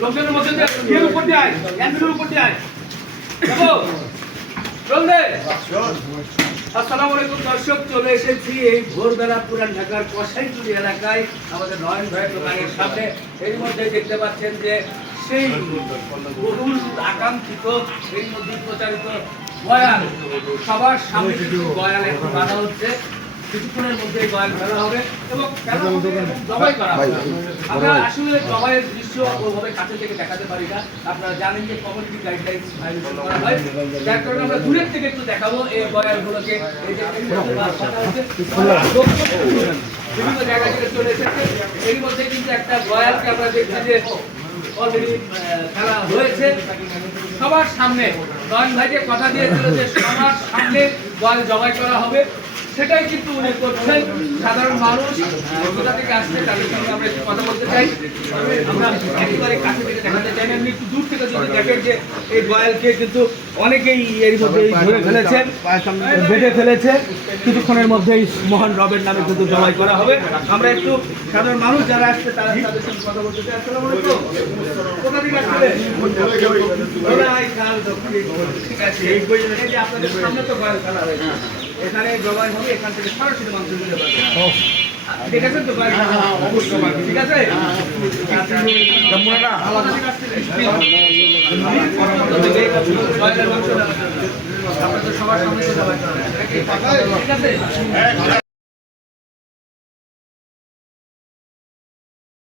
লোকজনের মধ্যে উপর দিয়ে আয়। উপর দিয়ে আয়। চল। এলাকায়, আমাদের নয়ন ভাইয়ের দোকানের সামনে। এর মধ্যে দেখতে পাচ্ছেন যে সেই বহুল আকাঙ্ক্ষিত, এর প্রচারিত বয়াল সবার সামনে কিন্তু বয়াল এখন বাঁধা হচ্ছে। কিছুক্ষণের মধ্যে হবে এবং জবাই করা হবে। আমরা আসলে জবাইয়ের দৃশ্য কাছে থেকে দেখাতে পারি না। আপনারা জানেন যে কমিউনিটি গাইডলাইন করা হয়। যার কারণে আমরা দূরের থেকে একটু দেখাবো এই এই যে। বিভিন্ন জায়গা থেকে চলে এসেছে। এর মধ্যে কিন্তু একটা আমরা দেখছি যে অলরেডি খেলা হয়েছে। সবার সামনে নয়ন ভাই যে কথা দিয়েছিল যে সবার সামনে বল জবাই করা হবে। সেটাই কিন্তু উনি করছেন। সাধারণ মানুষ আহ, থেকে আসছে তাদের সঙ্গে আমরা একটু কথা বলতে চাই। আমরা একেবারে কাছে থেকে দেখাতে চাই না। একটু দূর থেকে যদি দেখেন যে এই বয়ালকে কিন্তু অনেকেই এর মধ্যে ধরে ফেলেছে বেঁধে ফেলেছে। কিছুক্ষণের মধ্যেই মহান রবের নামে কিন্তু জবাই করা হবে। আমরা একটু সাধারণ মানুষ যারা আসছে তারা তাদের সঙ্গে কথা বলতে চাই। আসসালামু আলাইকুম। কোথা থেকে আসলে। ঠিক আছে। এই যে আপনাদের সামনে তো বয়াল খেলা হয়েছে। এখানে জবাই হবে এখান থেকে সরাসরি মাংস নিতে পারবে। ঠিক আছে তো অবশ্যই? ঠিক আছে। আপনাদের সবার সামনে ঠিক আছে?